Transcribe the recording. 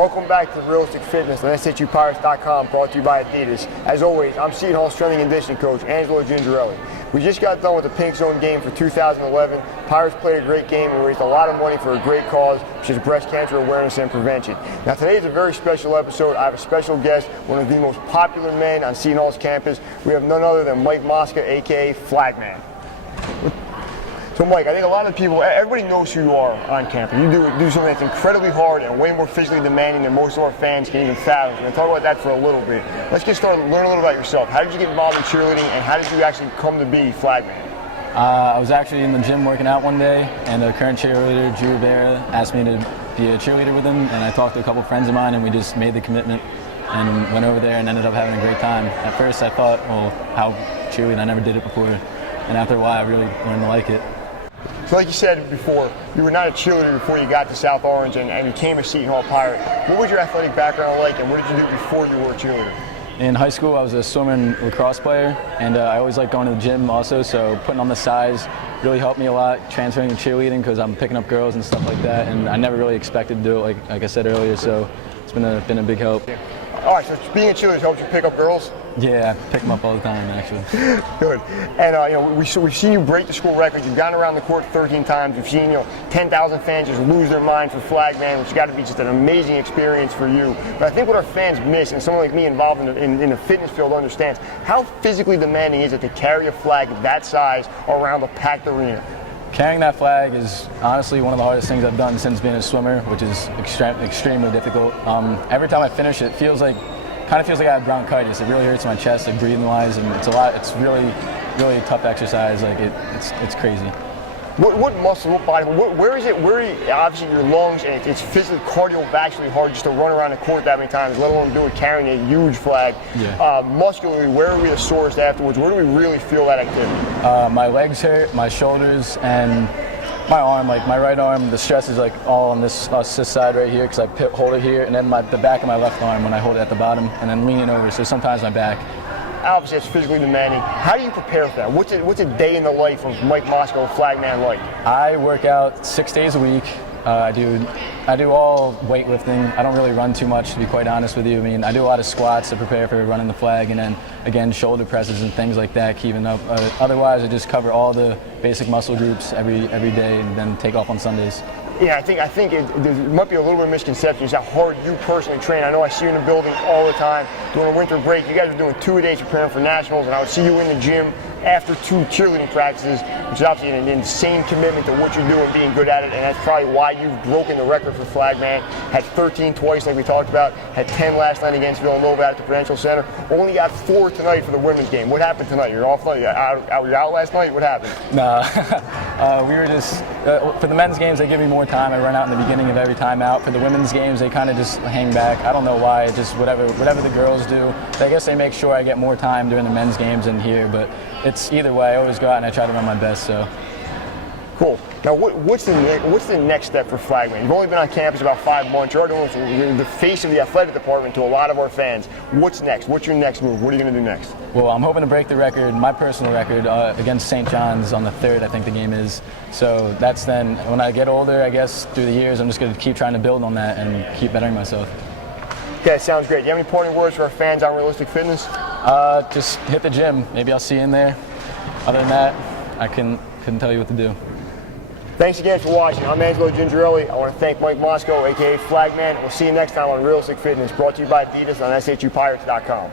Welcome back to Realistic Fitness on SHUPirates.com, brought to you by Adidas. As always, I'm Seton Hall Strength and Conditioning Coach Angelo Gingerelli. We just got done with the Pink Zone game for 2011. Pirates played a great game and raised a lot of money for a great cause, which is breast cancer awareness and prevention. Now today is a very special episode. I have a special guest, one of the most popular men on Seton Hall's campus. We have none other than Mike Mosca, aka Flagman. So Mike, I think a lot of people, everybody knows who you are on campus. You do something that's incredibly hard and way more physically demanding than most of our fans can even fathom. We're going to talk about that for a little bit. Let's get started, learn a little about yourself. How did you get involved in cheerleading and how did you actually come to be Flagman? I was actually in the gym working out one day and the current cheerleader, Drew Rivera, asked me to be a cheerleader with him, and I talked to a couple friends of mine and we just made the commitment and went over there and ended up having a great time. At first I thought, well, how cheerleading, I never did it before, and after a while I really learned to like it. So like you said before, you were not a cheerleader before you got to South Orange and became a Seton Hall Pirate. What was your athletic background like and what did you do before you were a cheerleader? In high school I was a swimmer and lacrosse player, and I always liked going to the gym also, so putting on the size really helped me a lot, transferring to cheerleading because I'm picking up girls and stuff like that, and I never really expected to do it like I said earlier, so it's been a big help. All right, so being a cheerleader helps you pick up girls? Yeah, I pick them up all the time, actually. Good. And we've seen you break the school record. You've gone around the court 13 times. We've seen 10,000 fans just lose their mind for Flagman, which has got to be just an amazing experience for you. But I think what our fans miss, and someone like me involved in the fitness field understands, how physically demanding is it to carry a flag that size around a packed arena? Carrying that flag is honestly one of the hardest things I've done since being a swimmer, which is extremely difficult. Every time I finish it, kind of feels like I have bronchitis. It really hurts my chest, like breathing wise, and it's really a tough exercise. Like it's crazy. What muscle, what body, where is it, obviously your lungs, and it's physically cardiovascularly hard just to run around the court that many times, let alone do it carrying a huge flag. Yeah. Muscularly, where are we the sorest afterwards? Where do we really feel that activity? My legs hurt, my shoulders, and my arm, like my right arm, the stress is like all on this side right here because I hold it here, and then the back of my left arm when I hold it at the bottom, and then leaning over, so sometimes my back. Obviously, it's physically demanding. How do you prepare for that? What's a day in the life of Mike Mosca, Flagman like? I work out 6 days a week. I do all weightlifting. I don't really run too much, to be quite honest with you. I mean, I do a lot of squats to prepare for running the flag, and then again shoulder presses and things like that, keeping up. Otherwise, I just cover all the basic muscle groups every day, and then take off on Sundays. Yeah, I think there might be a little bit of misconception is how hard you personally train. I know I see you in the building all the time. During a winter break, you guys are doing 2-a-days preparing for nationals, and I would see you in the gym after 2 cheerleading practices, which is obviously an insane commitment to what you're doing, being good at it, and that's probably why you've broken the record for Flagman. Had 13 twice, like we talked about, had 10 last night against Villanova at the Prudential Center. Only got 4 tonight for the women's game. What happened tonight? You're off tonight? You're out last night? What happened? Nah, we were just, for the men's games, they give me more time. I run out in the beginning of every time out. For the women's games, they kind of just hang back. I don't know why, just whatever the girls do. I guess they make sure I get more time during the men's games than here, but it's either way. I always go out and I try to run my best. So cool. Now, what's the next step for Flagman? You've only been on campus about 5 months. You're the face of the athletic department to a lot of our fans. What's next? What's your next move? What are you going to do next? Well, I'm hoping to break the record, my personal record, against St. John's on the 3rd, I think the game is. So that's then, when I get older, I guess, through the years, I'm just going to keep trying to build on that and keep bettering myself. Okay, sounds great. Do you have any parting words for our fans on Realistic Fitness? Just hit the gym. Maybe I'll see you in there. Other than that, I couldn't tell you what to do. Thanks again for watching. I'm Angelo Gingerelli. I want to thank Mike Mosca, aka Flagman. We'll see you next time on Realistic Fitness, brought to you by Adidas on SHUPirates.com.